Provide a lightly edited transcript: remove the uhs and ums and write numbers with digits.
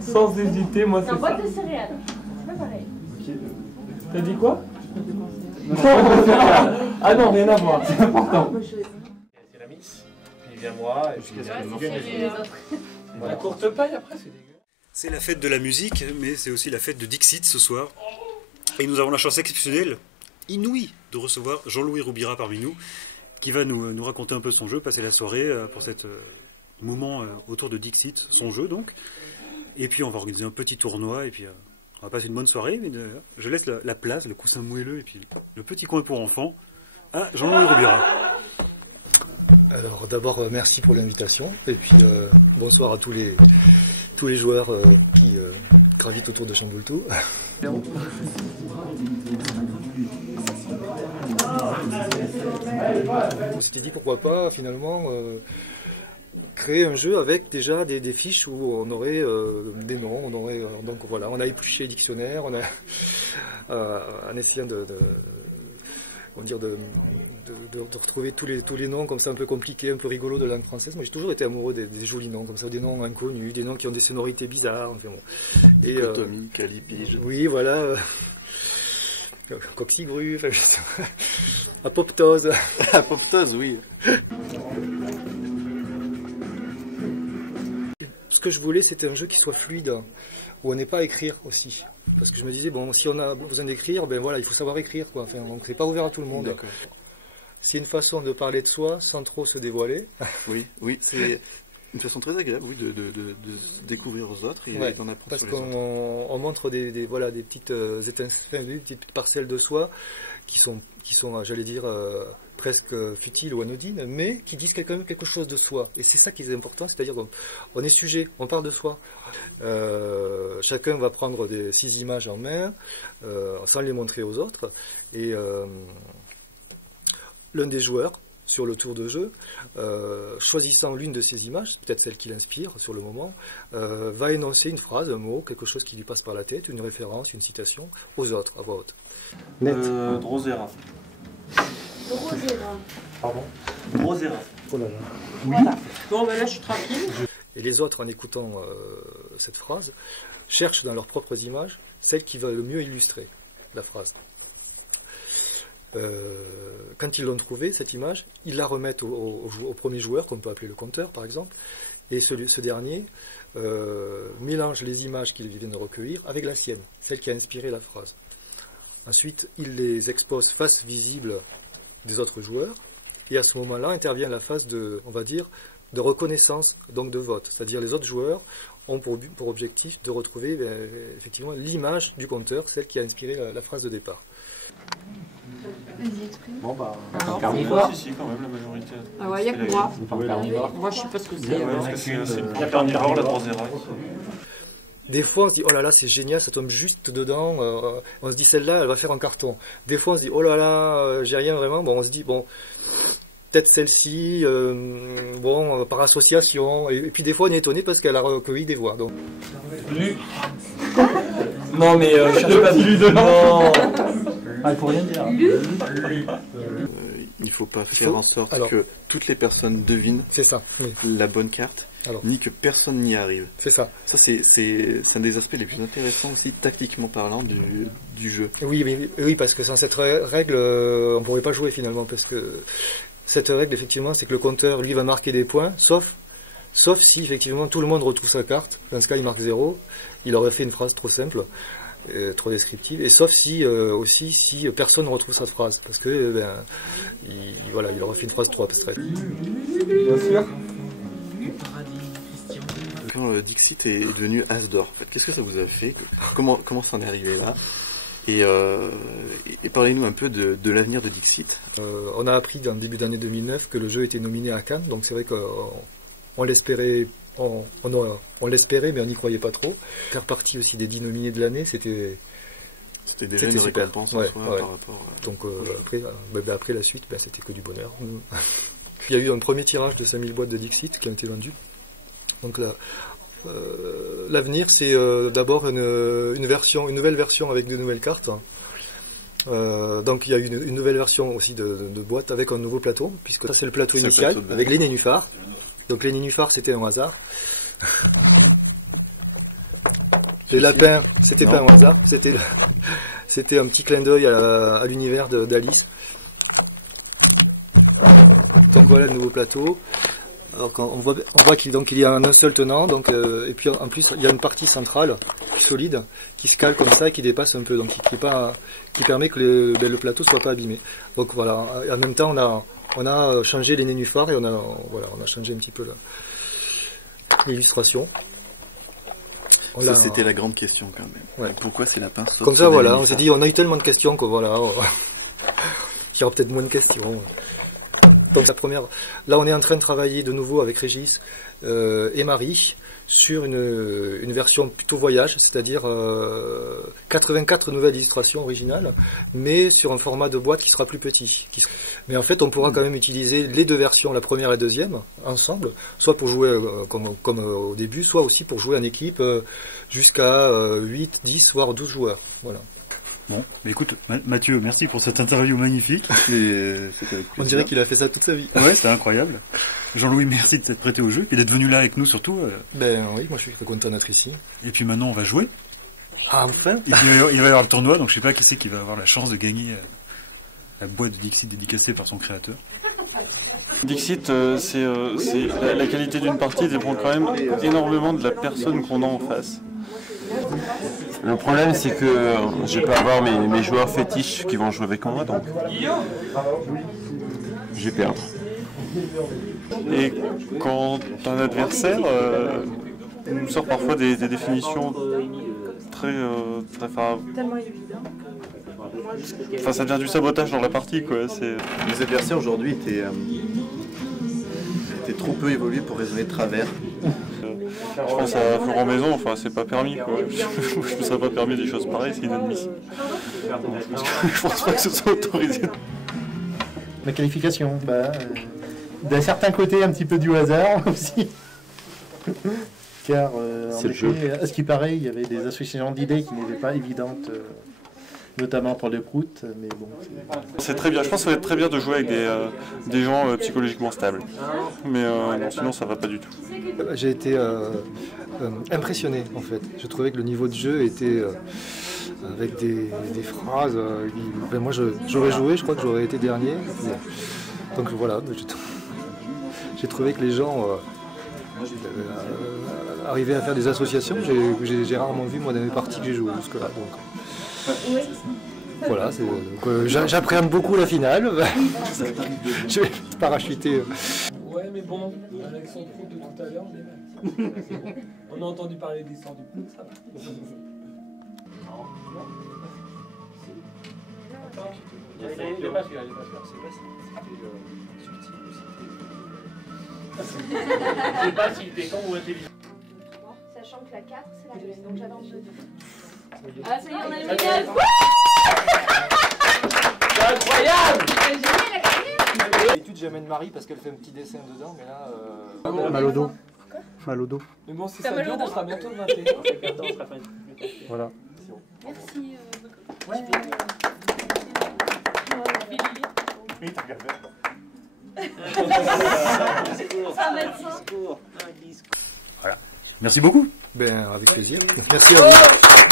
Sans hésiter, moi c'est C'est un ça. boîte de céréales. C'est pas pareil. T'as dit quoi? Ah non, rien à voir, c'est important. C'est la miss, puis il vient moi, et puis Les autres. la courte paille après, c'est dégueu. C'est la fête de la musique, mais c'est aussi la fête de Dixit ce soir. Et nous avons la chance exceptionnelle, inouïe, de recevoir Jean-Louis Roubira parmi nous, qui va nous raconter un peu son jeu, passer la soirée pour cet moment autour de Dixit, son jeu donc. Et puis on va organiser un petit tournoi, et puis on va passer une bonne soirée. Mais je laisse la place, le coussin moelleux, et puis le petit coin pour enfants à Jean-Louis Roubira. Alors d'abord merci pour l'invitation, et puis bonsoir à tous les joueurs qui gravitent autour de Chamboultou. On s'était dit pourquoi pas finalement créer un jeu avec déjà des fiches où on aurait des noms, donc voilà, on a épluché les dictionnaires, on a en essayant de retrouver tous les noms comme ça un peu compliqués, un peu rigolos de langue française. Moi j'ai toujours été amoureux des jolis noms comme ça, des noms inconnus, des noms qui ont des sonorités bizarres. Enfin, bon. Et Dichotomie, calipige. oui, voilà. Coxigru, enfin, je sais pas. Apoptose. Apoptose, oui. Ce que je voulais, c'était un jeu qui soit fluide, où on n'ait pas à écrire aussi. Parce que je me disais, bon, si on a besoin d'écrire, ben voilà, il faut savoir écrire, quoi. Enfin, donc c'est pas ouvert à tout le monde. C'est une façon de parler de soi sans trop se dévoiler. Oui, oui, c'est une façon très agréable, oui, de se découvrir aux autres et d'en apprendre parce sur les autres. qu'on montre des petites étincelles, des petites parcelles de soi qui sont j'allais dire, presque futiles ou anodines, mais qui disent quand même quelque chose de soi. Et c'est ça qui est important, c'est-à-dire qu'on est sujet, on parle de soi. Chacun va prendre 6 images en main, sans les montrer aux autres, et l'un des joueurs, sur le tour de jeu, choisissant l'une de ces images, peut-être celle qui l'inspire sur le moment, va énoncer une phrase, un mot, quelque chose qui lui passe par la tête, une référence, une citation, aux autres, à voix haute. Drosera. Drosera. Pardon? Drosera. Oh là là. Voilà. Bon, ben là, je suis tranquille. Et les autres, en écoutant cette phrase, cherchent dans leurs propres images celle qui va le mieux illustrer la phrase. Quand ils l'ont trouvée, cette image, ils la remettent au premier joueur, qu'on peut appeler le conteur par exemple, et ce dernier mélange les images qu'il vient de recueillir avec la sienne, celle qui a inspiré la phrase. Ensuite, il les expose face visible des autres joueurs, et à ce moment-là intervient la phase de, on va dire, de reconnaissance, donc de vote. C'est-à-dire les autres joueurs ont pour objectif de retrouver effectivement l'image du conteur, celle qui a inspiré la phrase de départ. Vas-y, exprime. Bon bah, Alors, carnivore. Si, quand même, la majorité. Ah ouais, il y a que moi. Carnivore. Moi, je sais pas ce que c'est. Parce que c'est bien carnivore, la Drosera. Des fois, on se dit, oh là là, c'est génial, ça tombe juste dedans. On se dit, celle-là, elle va faire un carton. Des fois, on se dit, oh là là, j'ai rien vraiment. Bon, on se dit, bon, peut-être celle-ci, bon, par association. Et puis, des fois, on est étonné parce qu'elle a recueilli des voix. Donc. Non, mais je cherche pas lu de non. Ah, il faut rien dire. Il ne faut pas faire en sorte que toutes les personnes devinent la bonne carte, ni que personne n'y arrive. C'est ça. Ça, c'est un des aspects les plus intéressants aussi, tactiquement parlant, du jeu. Oui, parce que sans cette règle, on ne pourrait pas jouer finalement, parce que cette règle, effectivement, c'est que le compteur, lui, va marquer des points, sauf si, effectivement, tout le monde retrouve sa carte. Dans ce cas, il marque 0. Il aurait fait une phrase trop simple. Trop descriptive, et sauf si personne ne retrouve cette phrase, parce que il aurait fait une phrase trop abstraite. Bien sûr. Quand Dixit est devenu As d'or, en fait, qu'est-ce que ça vous a fait? Comment ça en est arrivé là? Et parlez-nous un peu de l'avenir de Dixit. On a appris dans le début d'année 2009 que le jeu était nominé à Cannes, donc c'est vrai qu'on l'espérait. On l'espérait, mais on n'y croyait pas trop. Faire partie aussi des 10 nominés de l'année, c'était déjà une récompense en soi par rapport à... Donc après la suite, c'était que du bonheur. Puis il y a eu un premier tirage de 5000 boîtes de Dixit qui ont été vendues. Donc l'avenir, c'est d'abord une nouvelle version avec de nouvelles cartes. Donc il y a eu une nouvelle version aussi de boîte avec un nouveau plateau, puisque ça c'est le plateau initial, avec les nénuphars. Donc les nénuphars, c'était un hasard. Les lapins, c'était pas un hasard, c'était un petit clin d'œil à l'univers d'Alice. Donc voilà le nouveau plateau. Alors on voit qu'il y a un seul tenant, donc, et puis en plus il y a une partie centrale plus solide qui se cale comme ça et qui dépasse un peu, donc qui permet que le plateau soit pas abîmé. Donc voilà, en même temps on a changé les nénuphars et on a changé un petit peu l'illustration. Ça c'était la grande question quand même. Ouais. Pourquoi ces lapins sautent? Comme ça voilà, on s'est dit on a eu tellement de questions que voilà, il y aura peut-être moins de questions. Donc là on est en train de travailler de nouveau avec Régis et Marie sur une version plutôt voyage, c'est-à-dire 84 nouvelles illustrations originales, mais sur un format de boîte qui sera plus petit. Mais en fait on pourra quand même utiliser les deux versions, la première et la deuxième, ensemble, soit pour jouer comme au début, soit aussi pour jouer en équipe jusqu'à 8, 10, voire 12 joueurs. Voilà. Bon, mais écoute, Mathieu, merci pour cette interview magnifique. On dirait qu'il a fait ça toute sa vie. Ouais, c'est incroyable. Jean-Louis, merci de t'être prêté au jeu et d'être venu là avec nous surtout. Ben oui, moi je suis très content d'être ici. Et puis maintenant, on va jouer. Ah, enfin. Et puis, il va y avoir le tournoi, donc je sais pas qui c'est qui va avoir la chance de gagner la boîte de Dixit dédicacée par son créateur. Dixit, la qualité d'une partie dépend quand même énormément de la personne qu'on a en face. Le problème c'est que je peux avoir mes joueurs fétiches qui vont jouer avec moi, donc je vais perdre. Et quand un adversaire nous sort parfois des définitions très enfin ça devient du sabotage dans la partie quoi. Les adversaires aujourd'hui étaient trop peu évolués pour raisonner de travers. Je pense à Florent Maison, enfin c'est pas permis quoi. Je me serais pas permis des choses pareilles, c'est inadmissible. Je pense pas que ce soit autorisé. La qualification, d'un certain côté un petit peu du hasard aussi. Car en effet, à ce qui paraît, il y avait des associations d'idées qui n'étaient pas évidentes, notamment pour les proutes, mais bon. C'est très bien, je pense que ça va être très bien de jouer avec des gens psychologiquement stables. Mais non, sinon ça va pas du tout. J'ai été impressionné en fait. Je trouvais que le niveau de jeu était avec des phrases. Moi j'aurais joué, je crois que j'aurais été dernier. Donc voilà, j'ai trouvé que les gens arrivaient à faire des associations. J'ai rarement vu moi dans mes parties que j'ai joué jusque-là. Donc voilà, j'appréhende beaucoup la finale. Je vais parachuter. Ouais, mais bon, avec son trou de tout à l'heure, on a entendu parler de l'histoire du Prout, ça va. Il est pas celui-là, je sais pas s'il était con ou intelligent. Sachant que la 4, c'est la deuxième, donc j'avais envie de 2. Ah, ça y est, on a le médaille. C'est incroyable! D'habitude, j'amène Marie parce qu'elle fait un petit dessin dedans, mais là. Mal au dos. Mal au dos. Mais bon, si ça dure, on sera bientôt le 21. Voilà. Merci. Ouais. Oui, t'as regardé. Ça va être ça. Voilà. Merci beaucoup. Ben, avec plaisir. Merci à vous.